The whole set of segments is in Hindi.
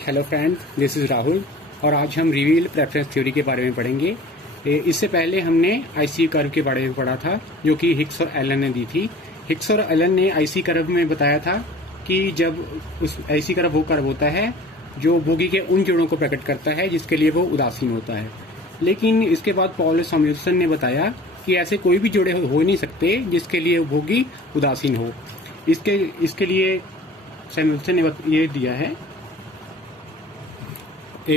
Hello friends, this is Rahul और आज हम रिवील प्रेफरेंस थ्योरी के बारे में पढ़ेंगे। इससे पहले हमने आईसी कर्व के बारे में पढ़ा था जो कि हिग्स और एलन ने दी थी। हिग्स और एलन ने आईसी कर्व में बताया था कि जब उस आईसी कर्व वो कर्व होता है जो बोगी के उन जोड़ों को प्रकट करता है जिसके लिए वो उदासीन होता है। लेकिन इसके बाद पॉल सैमुएल्सन ने बताया कि ऐसे कोई भी जोड़े हो नहीं सकते जिसके लिए बोगी उदासीन हो। इसके लिए सैमुएल्सन ने ये दिया है,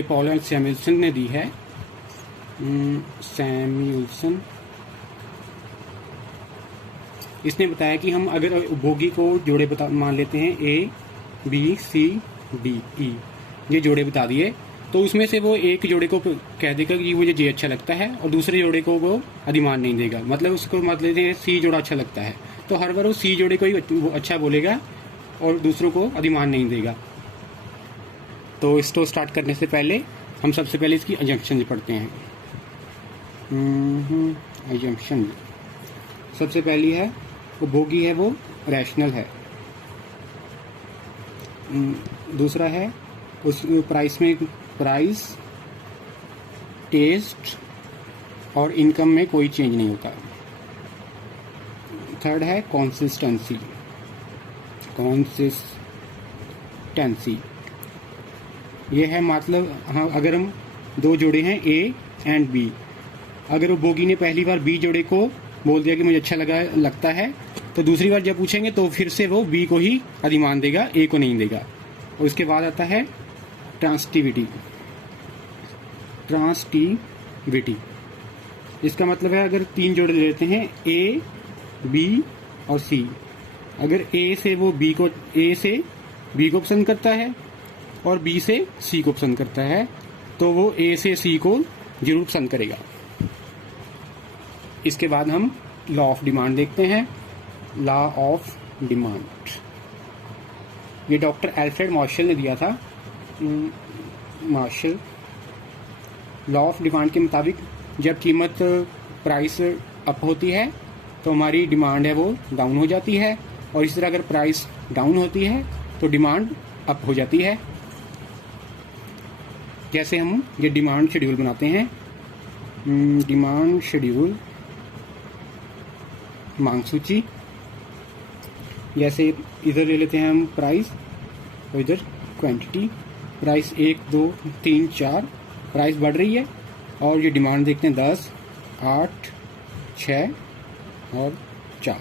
पॉल सैमुएल्सन ने दी है। सैमुएल्सन इसने बताया कि हम अगर बोगी को जोड़े मान लेते हैं A B C D E, ये जोड़े बता दिए, तो उसमें से वो एक जोड़े को कह देगा कि मुझे जे अच्छा लगता है और दूसरे जोड़े को वो अधिमान नहीं देगा। मतलब उसको मान लेते हैं सी जोड़ा अच्छा लगता है तो हर बार वो सी जोड़े को ही वो अच्छा बोलेगा और दूसरों को अधिमान नहीं देगा। तो इसको स्टार्ट करने से पहले हम सबसे पहले इसकी अजम्पशन पढ़ते हैं। अजम्पशन सबसे पहली है, वो बोगी है वो रैशनल है। दूसरा है उस प्राइस में प्राइस, टेस्ट और इनकम में कोई चेंज नहीं होता। थर्ड है कंसिस्टेंसी। ये है मतलब हाँ, अगर हम दो जोड़े हैं ए एंड बी, अगर वो बोगी ने पहली बार बी जोड़े को बोल दिया कि मुझे अच्छा लगता है तो दूसरी बार जब पूछेंगे तो फिर से वो बी को ही अधिमान देगा, ए को नहीं देगा। और उसके बाद आता है ट्रांसिटिविटी। इसका मतलब है अगर तीन जोड़े लेते हैं ए बी और सी, अगर ए से बी को पसंद करता है और बी से सी को पसंद करता है तो वो ए से सी को जरूर पसंद करेगा। इसके बाद हम लॉ ऑफ डिमांड देखते हैं। लॉ ऑफ डिमांड ये डॉक्टर एल्फ्रेड मार्शल ने दिया था। मार्शल लॉ ऑफ डिमांड के मुताबिक जब कीमत प्राइस अप होती है तो हमारी डिमांड है वो डाउन हो जाती है, और इसी तरह अगर प्राइस डाउन होती है तो डिमांड अप हो जाती है। जैसे हम ये डिमांड शेड्यूल बनाते हैं। डिमांड शेड्यूल, मांग सूची। जैसे इधर ले लेते हैं हम प्राइस और इधर क्वांटिटी। प्राइस 1 2 3 4, प्राइस बढ़ रही है और ये डिमांड देखते हैं 10 8 6 और 4।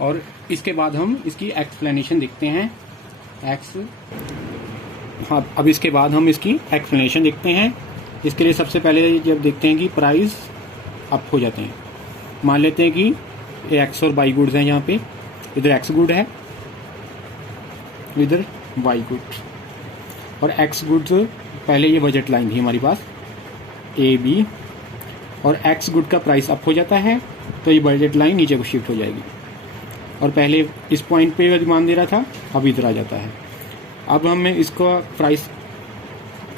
और इसके बाद हम इसकी एक्सप्लेनेशन देखते हैं। अब इसके बाद हम इसकी एक्सप्लेनेशन देखते हैं। इसके लिए सबसे पहले जब देखते हैं कि प्राइस अप हो जाते हैं, मान लेते हैं कि एक्स और वाई गुड्स हैं। यहाँ पे इधर एक्स गुड है, इधर वाई गुड, और एक्स गुड्स पहले ये बजट लाइन थी हमारे पास ए बी, और एक्स गुड का प्राइस अप हो जाता है तो ये बजट लाइन नीचे को शिफ्ट हो जाएगी। और पहले इस पॉइंट पे डिमांड दे रहा था, अब इधर आ जाता है। अब हमें इसको प्राइस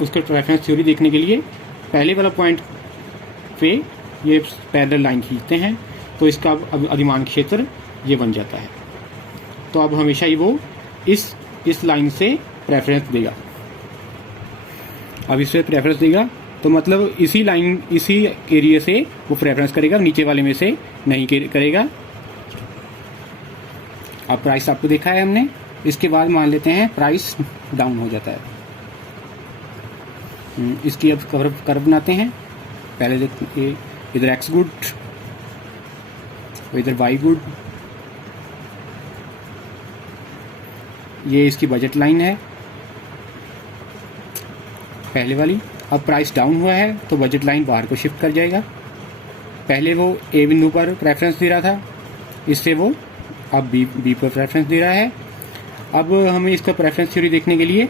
उसका रेफरेंस थ्योरी देखने के लिए पहले वाला पॉइंट पे ये पैरेलल लाइन खींचते हैं तो इसका अब अधिमान क्षेत्र ये बन जाता है। तो अब हमेशा ही वो इस लाइन से प्रेफरेंस देगा। अब इससे प्रेफरेंस देगा तो मतलब इसी एरिया से वो प्रेफरेंस करेगा, नीचे वाले में से नहीं करेगा। अब प्राइस आपको देखा है हमने। इसके बाद मान लेते हैं प्राइस डाउन हो जाता है। इसकी अब कर्व बनाते हैं। पहले देखते इधर एक्स गुड, इधर वाई गुड, ये इसकी बजट लाइन है पहले वाली। अब प्राइस डाउन हुआ है तो बजट लाइन बाहर को शिफ्ट कर जाएगा। पहले वो ए बिंदु पर प्रेफरेंस दे रहा था, इससे वो अब बी पर प्रेफरेंस दे रहा है। अब हमें इसका प्रेफरेंस थ्योरी देखने के लिए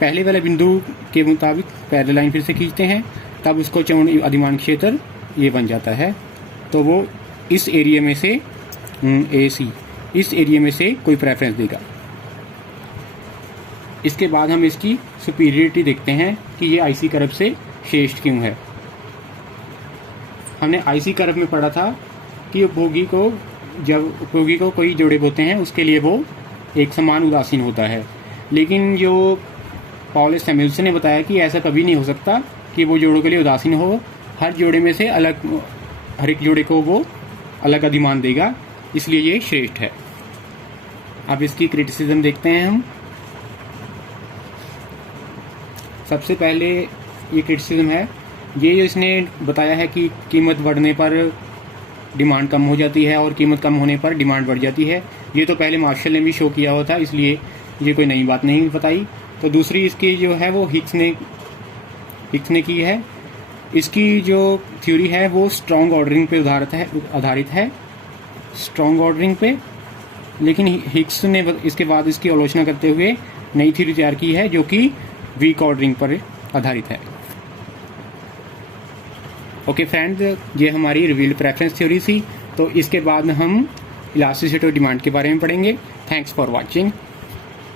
पहले वाले बिंदु के मुताबिक पैरेलल लाइन फिर से खींचते हैं, तब उसको चौड़ अधिमान क्षेत्र ये बन जाता है। तो वो इस एरिया में से ए सी, इस एरिया में से कोई प्रेफरेंस देगा। इसके बाद हम इसकी सुपीरियरिटी देखते हैं कि ये आईसी कर्व से श्रेष्ठ क्यों है। हमने आईसी कर्व में पढ़ा था कि बोगी को कोई जोड़े होते हैं उसके लिए वो एक समान उदासीन होता है, लेकिन जो पॉल सैमुअल्सन ने बताया कि ऐसा कभी नहीं हो सकता कि वो जोड़ों के लिए उदासीन हो। हर जोड़े में से अलग, हर एक जोड़े को वो अलग अधिमान देगा, इसलिए ये श्रेष्ठ है। अब इसकी क्रिटिसिज्म देखते हैं हम। सबसे पहले ये क्रिटिसिज्म है, ये जो इसने बताया है कि कीमत बढ़ने पर डिमांड कम हो जाती है और कीमत कम होने पर डिमांड बढ़ जाती है। ये तो पहले मार्शल ने भी शो किया हुआ था, इसलिए ये कोई नई बात नहीं बताई। तो दूसरी इसकी जो है वो हिक्स ने की है। इसकी जो थ्योरी है वो स्ट्रॉन्ग ऑर्डरिंग पे आधारित है, स्ट्रॉन्ग ऑर्डरिंग पे। लेकिन हिक्स ने इसके बाद इसकी आलोचना करते हुए नई थ्योरी तैयार की है जो कि वीक ऑर्डरिंग पर आधारित है। ओके फ्रेंड्स, ये हमारी रिवील्ड प्रेफरेंस थ्योरी थी। तो इसके बाद हम इलास्टिसिटी ऑफ डिमांड के बारे में पढ़ेंगे। Thanks for watching.